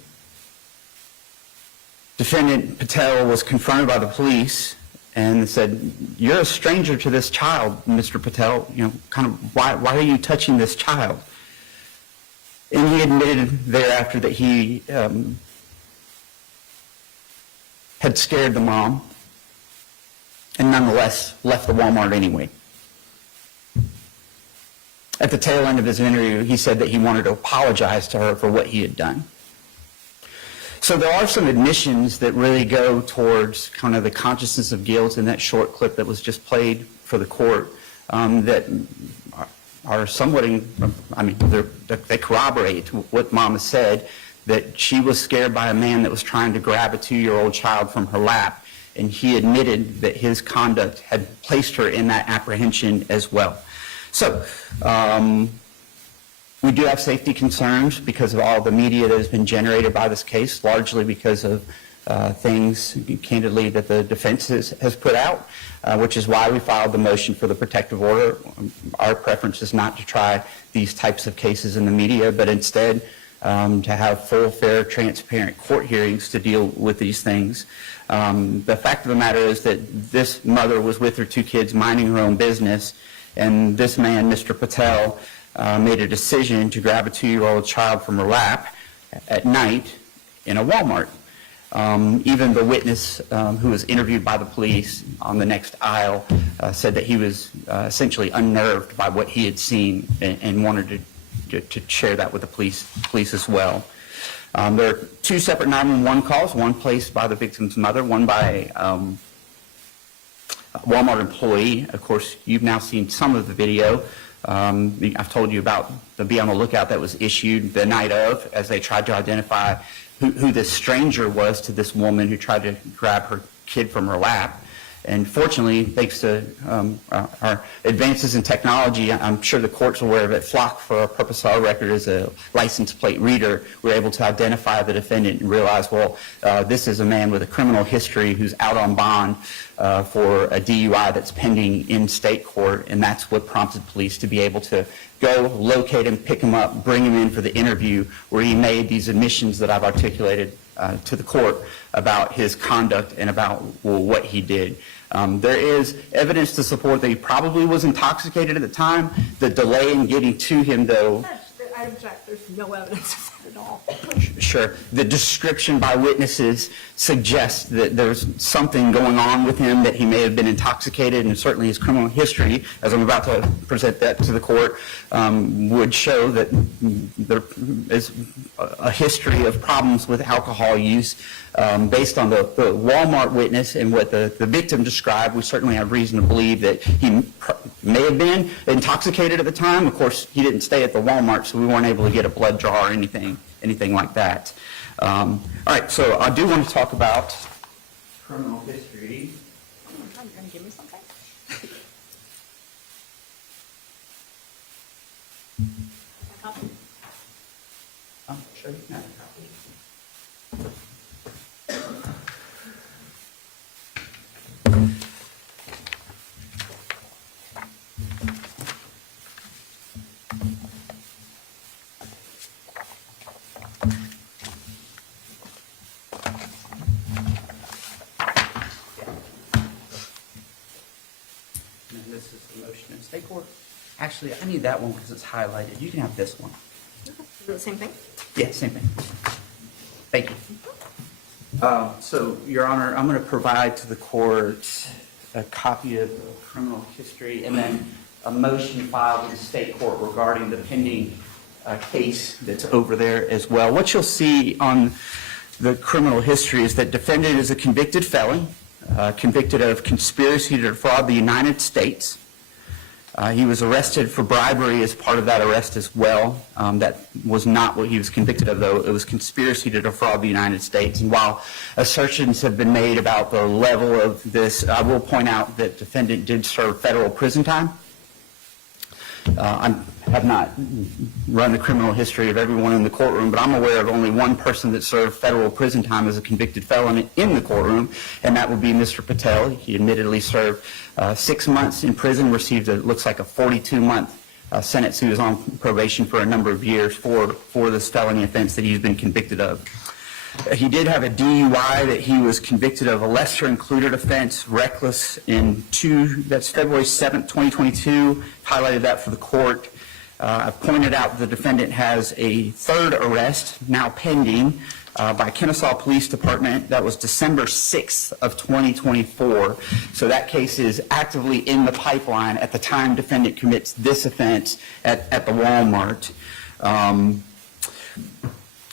Defendant Patel was confronted by the police and said, "You're a stranger to this child, Mr. Patel. Why are you touching this child?" And he admitted thereafter that he had scared the mom and nonetheless left the Walmart anyway. At the tail end of his interview, he said that he wanted to apologize to her for what he had done. So there are some admissions that really go towards kind of the consciousness of guilt in that short clip that was just played for the court that are somewhat, they corroborate what Mom has said, that she was scared by a man that was trying to grab a 2-year-old child from her lap, and he admitted that his conduct had placed her in that apprehension as well. So we do have safety concerns because of all the media that has been generated by this case, largely because of things, candidly, that the defense has put out, which is why we filed the motion for the protective order. Our preference is not to try these types of cases in the media, but instead to have full, fair, transparent court hearings to deal with these things. The fact of the matter is that this mother was with her 2 kids minding her own business, and this man, Mr. Patel, made a decision to grab a 2-year-old child from her lap at night in a Walmart. Even the witness who was interviewed by the police on the next aisle said that he was essentially unnerved by what he had seen and wanted to share that with the police as well. There are 2 separate 911 calls, one placed by the victim's mother, one by a Walmart employee. Of course, you've now seen some of the video. I've told you about the be on the lookout that was issued the night of as they tried to identify who this stranger was to this woman who tried to grab her kid from her lap. And fortunately, thanks to our advances in technology, I'm sure the court's aware of it, Flock, for our purpose of our record, is a license plate reader. We're able to identify the defendant and realize, well, this is a man with a criminal history who's out on bond for a DUI that's pending in state court, and that's what prompted police to be able to go locate him, pick him up, bring him in for the interview where he made these admissions that I've articulated to the court about his conduct and about what he did. There is evidence to support that he probably was intoxicated at the time. The delay in getting to him, though... I object. There's no evidence of that at all. Sure. The description by witnesses suggests that there's something going on with him, that he may have been intoxicated, and certainly his criminal history, as I'm about to present that to the court, would show that there is a history of problems with alcohol use. Based on the Walmart witness and what the victim described, we certainly have reason to believe that he may have been intoxicated at the time. Of course, he didn't stay at the Walmart, so we weren't able to get a blood draw or anything like that. All right, so I do want to talk about criminal history. You're going to give me something? Sure, you can have a copy. And this is the motion in state court. Actually, I need that one because it's highlighted. You can have this one. Is it the same thing? Yeah, same thing. Thank you. So, Your Honor, I'm going to provide to the court a copy of the criminal history and then a motion filed in state court regarding the pending case that's over there as well. What you'll see on the criminal history is that defendant is a convicted felon, convicted of conspiracy to defraud the United States. He was arrested for bribery as part of that arrest as well. That was not what he was convicted of, though. It was conspiracy to defraud the United States. And while assertions have been made about the level of this, I will point out that defendant did serve federal prison time. I have not run the criminal history of everyone in the courtroom, but I'm aware of only one person that served federal prison time as a convicted felon in the courtroom, and that would be Mr. Patel. He admittedly served 6 months in prison, received looks like a 42-month sentence. He was on probation for a number of years for this felony offense that he's been convicted of. He did have a DUI that he was convicted of, a lesser included offense, reckless, that's February 7th, 2022. Highlighted that for the court. I've pointed out the defendant has a third arrest now pending by Kennesaw Police Department. That was December 6th of 2024. So that case is actively in the pipeline at the time defendant commits this offense at the Walmart.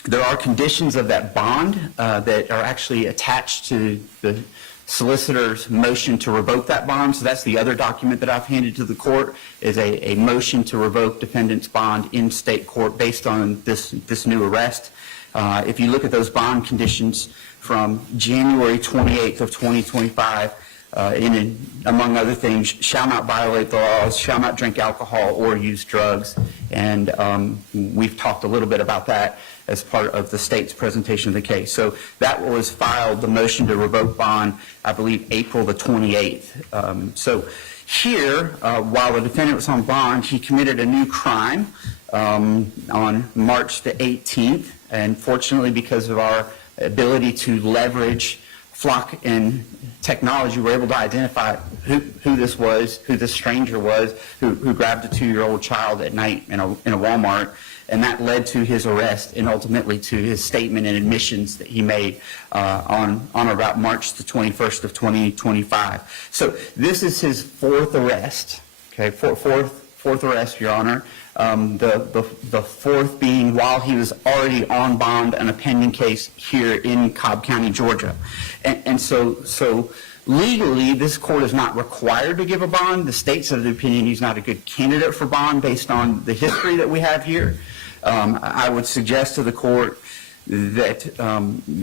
There are conditions of that bond that are actually attached to the solicitor's motion to revoke that bond. So that's the other document that I've handed to the court, is a motion to revoke defendant's bond in state court based on this new arrest. If you look at those bond conditions from January 28th of 2025, among other things, shall not violate the laws, shall not drink alcohol or use drugs. And we've talked a little bit about that as part of the state's presentation of the case. So that was filed, the motion to revoke bond, I believe, April the 28th. So here, while the defendant was on bond, he committed a new crime on March the 18th. And fortunately, because of our ability to leverage Flock and technology, we're able to identify who this was, who this stranger was, who grabbed a 2-year-old child at night in a Walmart. And that led to his arrest and ultimately to his statement and admissions that he made on or about March the 21st of 2025. So this is his fourth arrest, okay, fourth arrest, Your Honor. The fourth being while he was already on bond on a pending case here in Cobb County, Georgia. And so legally, this court is not required to give a bond. The state's of the opinion he's not a good candidate for bond based on the history that we have here. I would suggest to the court that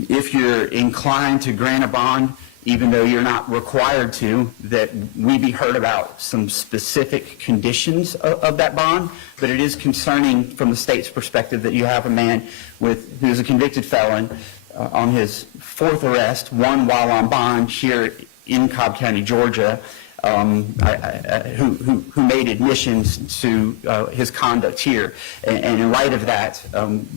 if you're inclined to grant a bond, even though you're not required to, that we be heard about some specific conditions of that bond, but it is concerning from the state's perspective that you have a man who's a convicted felon on his fourth arrest, one while on bond here in Cobb County, Georgia, who made admissions to his conduct here. And in light of that,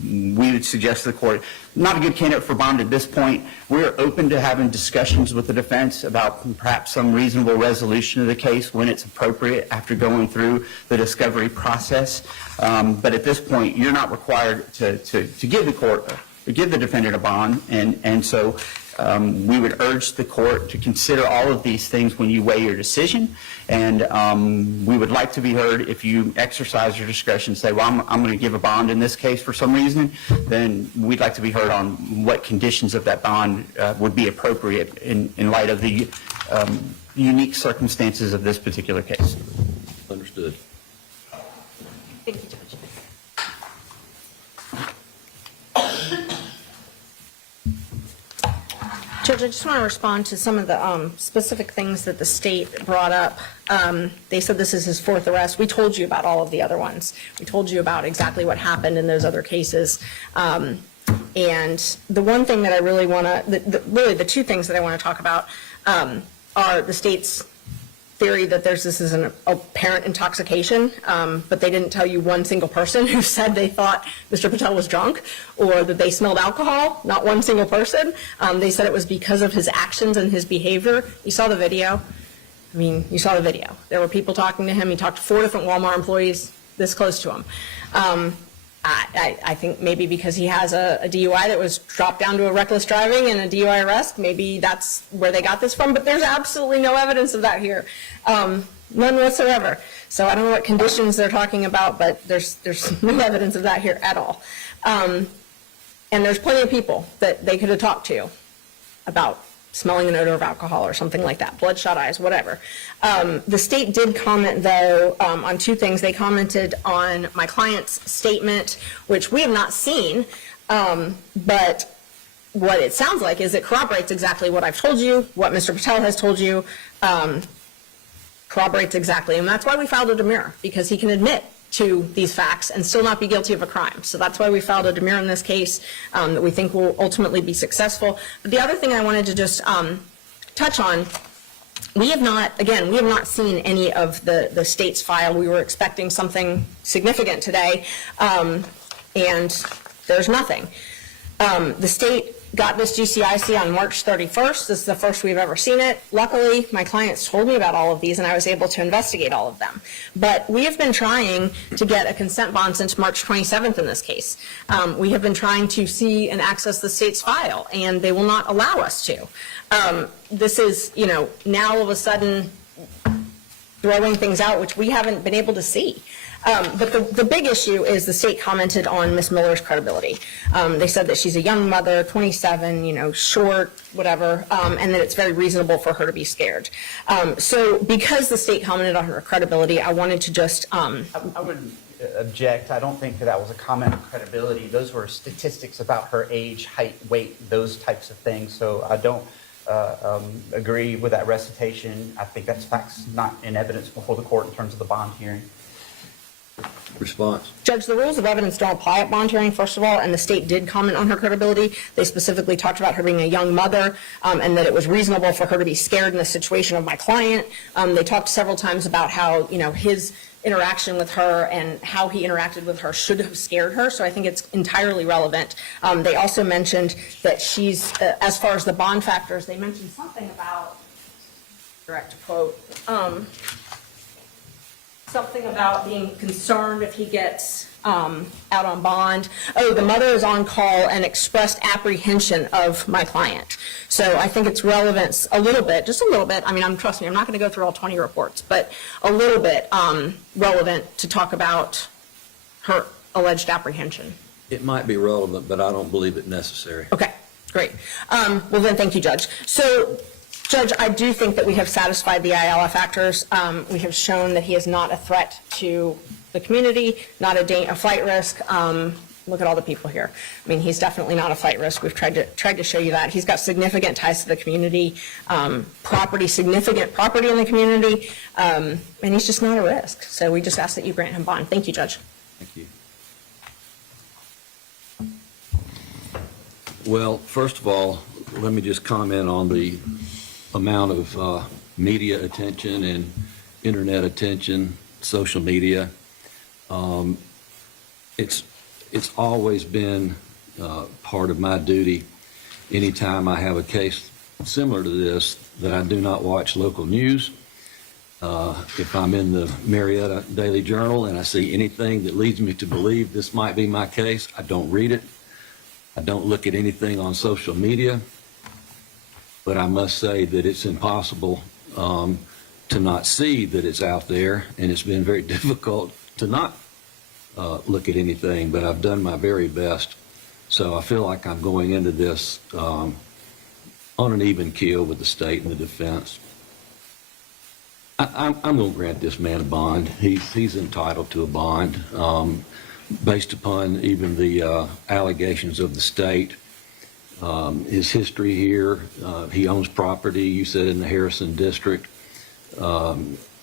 we would suggest to the court, not a good candidate for bond at this point. We're open to having discussions with the defense about perhaps some reasonable resolution of the case when it's appropriate after going through the discovery process. But at this point, you're not required to give the court, or give the defendant a bond. And so we would urge the court to consider all of these things when you weigh your decision, and we would like to be heard. If you exercise your discretion, say, well, I'm going to give a bond in this case for some reason, then we'd like to be heard on what conditions of that bond would be appropriate in light of the unique circumstances of this particular case. Understood. Thank you, Judge. Judge, I just want to respond to some of the specific things that the state brought up. They said this is his fourth arrest. We told you about all of the other ones. We told you about exactly what happened in those other cases. And the one thing that I really want to, really the two things that I want to talk about are the state's theory that this is an apparent intoxication, but they didn't tell you one single person who said they thought Mr. Patel was drunk or that they smelled alcohol. Not one single person. They said it was because of his actions and his behavior. You saw the video. I mean, you saw the video. There were people talking to him. He talked to 4 different Walmart employees this close to him. I think maybe because he has a DUI that was dropped down to a reckless driving and a DUI arrest, maybe that's where they got this from, but there's absolutely no evidence of that here. None whatsoever. So I don't know what conditions they're talking about, but there's no evidence of that here at all. And there's plenty of people that they could have talked to about smelling an odor of alcohol or something like that, bloodshot eyes, whatever. The state did comment, though, on 2 things. They commented on my client's statement, which we have not seen, but what it sounds like is it corroborates exactly what I've told you, what Mr. Patel has told you, corroborates exactly. And that's why we filed a demurrer, because he can admit to these facts and still not be guilty of a crime. So that's why we filed a demurrer in this case that we think will ultimately be successful. But the other thing I wanted to just touch on, we have not seen any of the state's file. We were expecting something significant today, and there's nothing. The state got this GCIC on March 31st. This is the first we've ever seen it. Luckily, my clients told me about all of these, and I was able to investigate all of them. But we have been trying to get a consent bond since March 27th in this case. We have been trying to see and access the state's file, and they will not allow us to. This is, now all of a sudden throwing things out which we haven't been able to see. But the big issue is the state commented on Ms. Miller's credibility. They said that she's a young mother, 27, short, whatever, and that it's very reasonable for her to be scared. So because the state commented on her credibility, I wanted to just... I would object. I don't think that was a comment on credibility. Those were statistics about her age, height, weight, those types of things. So I don't agree with that recitation. I think that's facts not in evidence before the court in terms of the bond hearing. Response. Judge, the rules of evidence don't apply at bond hearing, first of all, and the state did comment on her credibility. They specifically talked about her being a young mother and that it was reasonable for her to be scared in the situation of my client. They talked several times about how, his interaction with her and how he interacted with her should have scared her, so I think it's entirely relevant. They also mentioned that she's, as far as the bond factors, they mentioned something about, direct quote, something about being concerned if he gets out on bond. Oh, the mother is on call and expressed apprehension of my client. So I think it's relevant a little bit, just a little bit. I mean, trust me, I'm not going to go through all 20 reports, but a little bit relevant to talk about her alleged apprehension. It might be relevant, but I don't believe it necessary. Okay, great. Well then, thank you, Judge. So, Judge, I do think that we have satisfied the ILF factors. We have shown that he is not a threat to the community, not a flight risk, look at all the people here. I mean, he's definitely not a flight risk. We've tried to show you that. He's got significant ties to the community, significant property in the community, and he's just not a risk. So we just ask that you grant him bond. Thank you, Judge. Thank you. Well, first of all, let me just comment on the amount of media attention and internet attention, social media. It's always been part of my duty anytime I have a case similar to this that I do not watch local news. If I'm in the Marietta Daily Journal and I see anything that leads me to believe this might be my case, I don't read it. I don't look at anything on social media. But I must say that it's impossible to not see that it's out there, and it's been very difficult to not look at anything, but I've done my very best. So I feel like I'm going into this on an even keel with the state and the defense. I'm going to grant this man a bond. He's entitled to a bond based upon even the allegations of the state. His history here, he owns property, you said, in the Harrison District.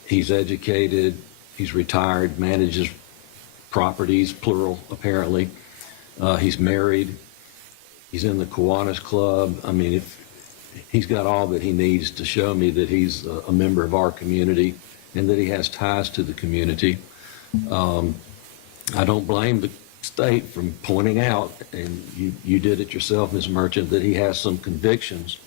He's educated, he's retired, manages properties, plural, apparently. He's married, he's in the Kiwanis Club. I mean, he's got all that he needs to show me that he's a member of our community and that he has ties to the community. I don't blame the state from pointing out, and you did it yourself, Ms. Merchant, that he has some convictions.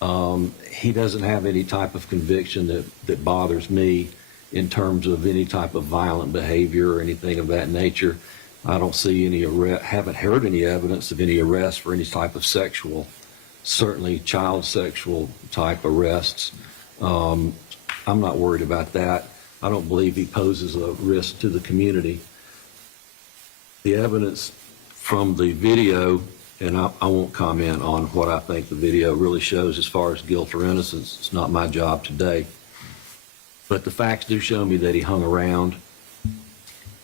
He doesn't have any type of conviction that bothers me in terms of any type of violent behavior or anything of that nature. I don't see any haven't heard any evidence of any arrests for any type of sexual, certainly child sexual type arrests. I'm not worried about that. I don't believe he poses a risk to the community. The evidence from the video, and I won't comment on what I think the video really shows as far as guilt or innocence. It's not my job today. But the facts do show me that he hung around,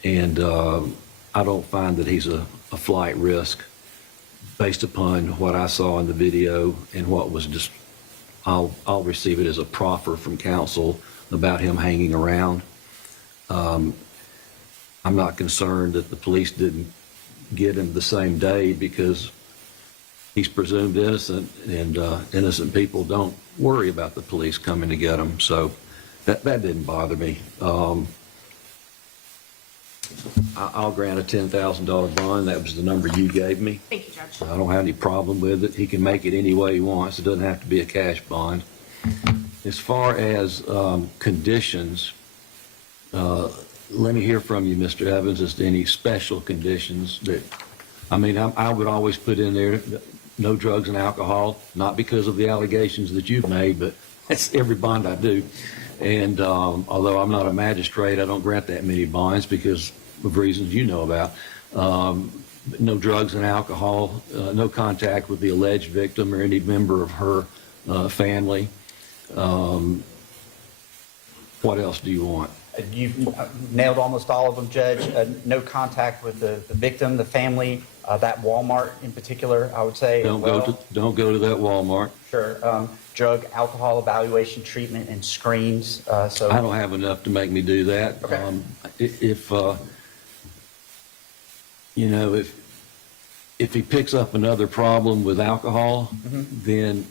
and I don't find that he's a flight risk based upon what I saw in the video and what was just, I'll receive it as a proffer from counsel about him hanging around. I'm not concerned that the police didn't get him the same day because he's presumed innocent, and innocent people don't worry about the police coming to get him. So that didn't bother me. I'll grant a $10,000 bond. That was the number you gave me. Thank you, Judge. I don't have any problem with it. He can make it any way he wants. It doesn't have to be a cash bond. As far as conditions, let me hear from you, Mr. Evans, as to any special conditions that, I mean, I would always put in there, no drugs and alcohol, not because of the allegations that you've made, but that's every bond I do. And although I'm not a magistrate, I don't grant that many bonds because of reasons you know about. No drugs and alcohol, no contact with the alleged victim or any member of her family. What else do you want? You've nailed almost all of them, Judge. No contact with the victim, the family, that Walmart in particular, I would say. Don't go to that Walmart. Sure. Drug, alcohol evaluation, treatment, and screens. So I don't have enough to make me do that. Okay. If you know, if he picks up another problem with alcohol, then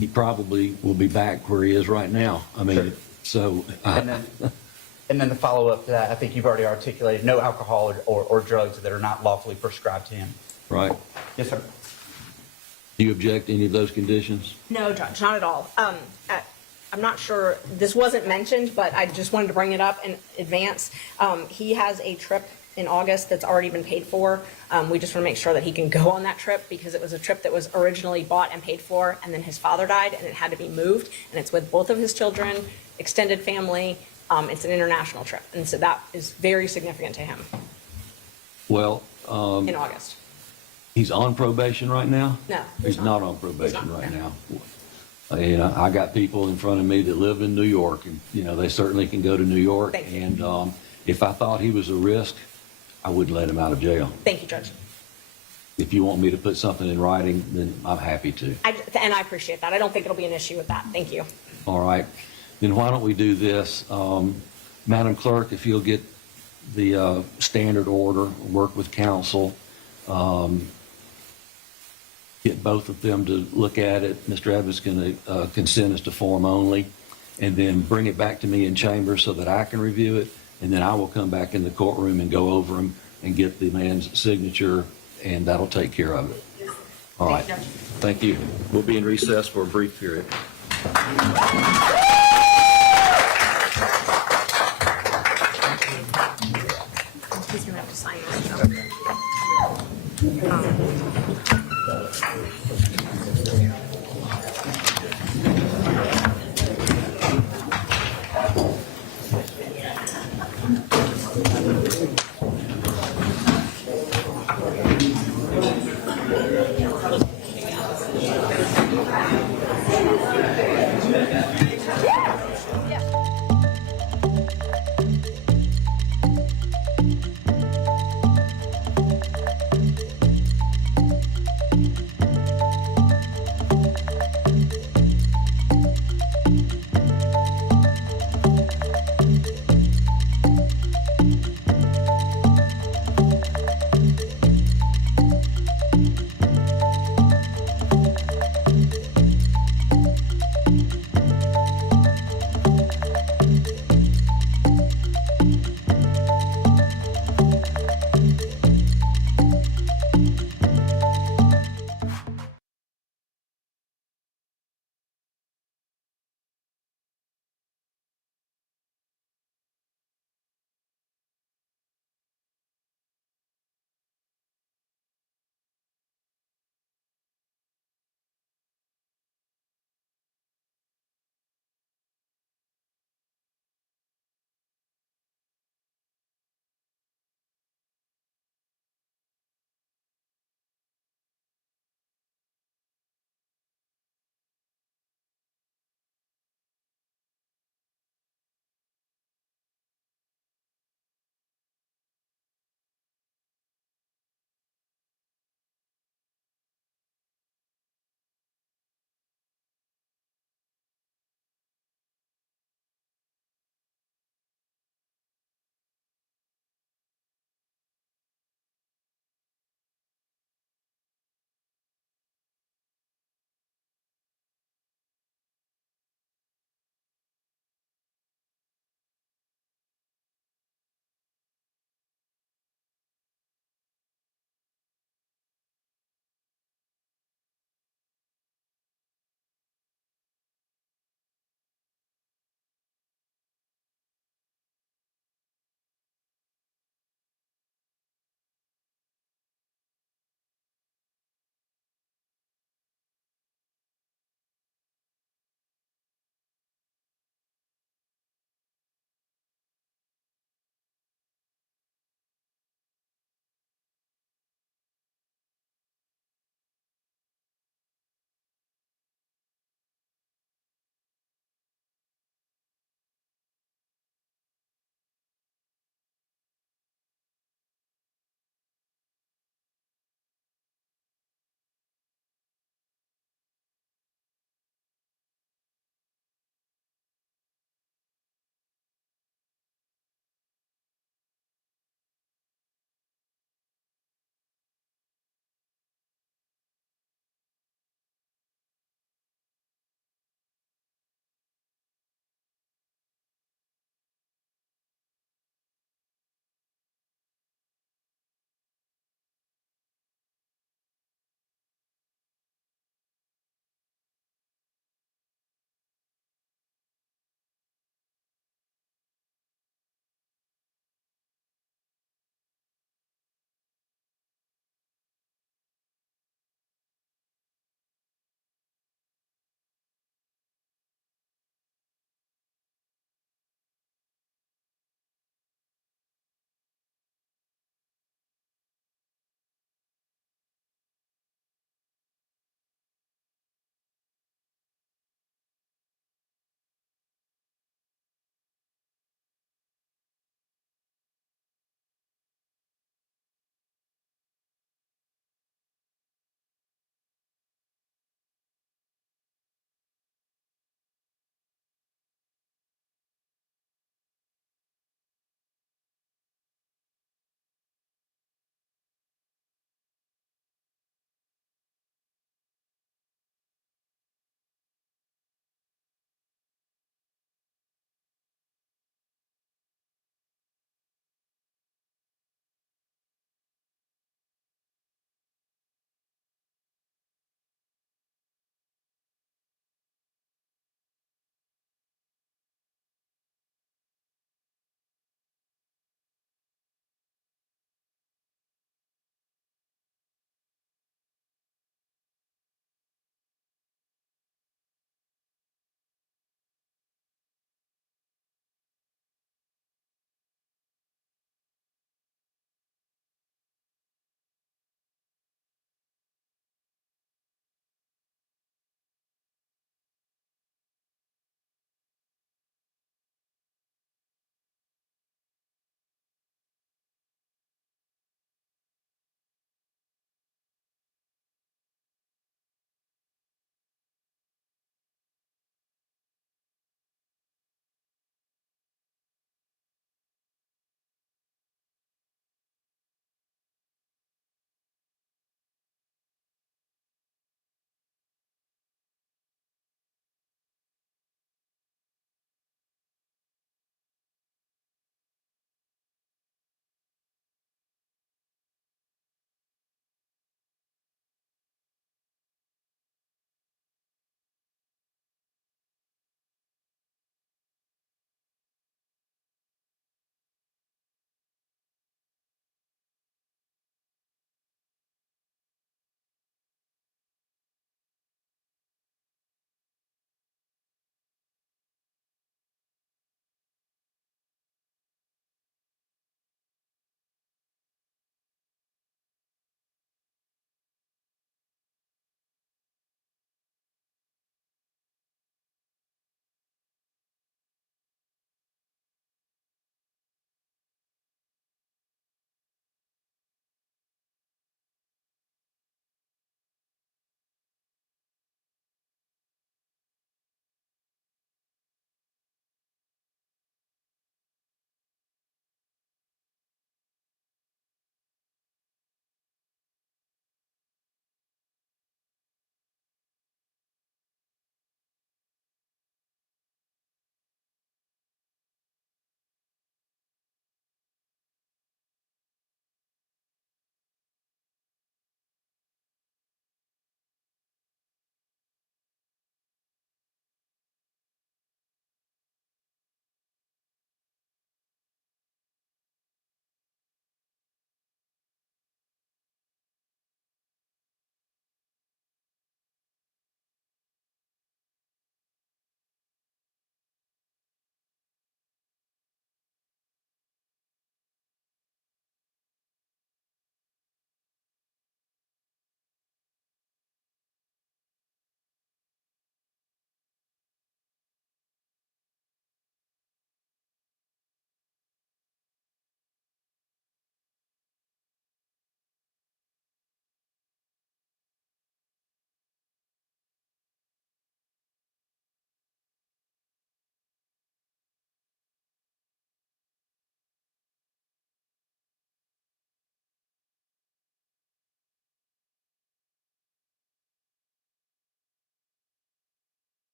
he probably will be back where he is right now. I mean, Sure. so. And then the follow-up to that, I think you've already articulated, no alcohol or drugs that are not lawfully prescribed to him. Right. Yes, sir. Do you object to any of those conditions? No, Judge, not at all. I'm not sure, this wasn't mentioned, but I just wanted to bring it up in advance. He has a trip in August that's already been paid for. We just want to make sure that he can go on that trip because it was a trip that was originally bought and paid for, and then his father died and it had to be moved, and it's with both of his children, extended family. It's an international trip, and so that is very significant to him Well, in August. he's on probation right now? No, He's not on probation right now. You know, I got people in front of me that live in New York, and, you know, they certainly can go to New York. Thank you. And if I thought he was a risk, I wouldn't let him out of jail. Thank you, Judge. If you want me to put something in writing, then I'm happy to. And I appreciate that. I don't think it'll be an issue with that. Thank you. All right. Then why don't we do this? Madam Clerk, if you'll get the standard order, work with counsel, get both of them to look at it. Mr. Evans can consent as to form only, and then bring it back to me in chamber so that I can review it, and then I will come back in the courtroom and go over them and get the man's signature, and that'll take care of it. All right. Thank you. We'll be in recess for a brief period. He's going to have to sign this.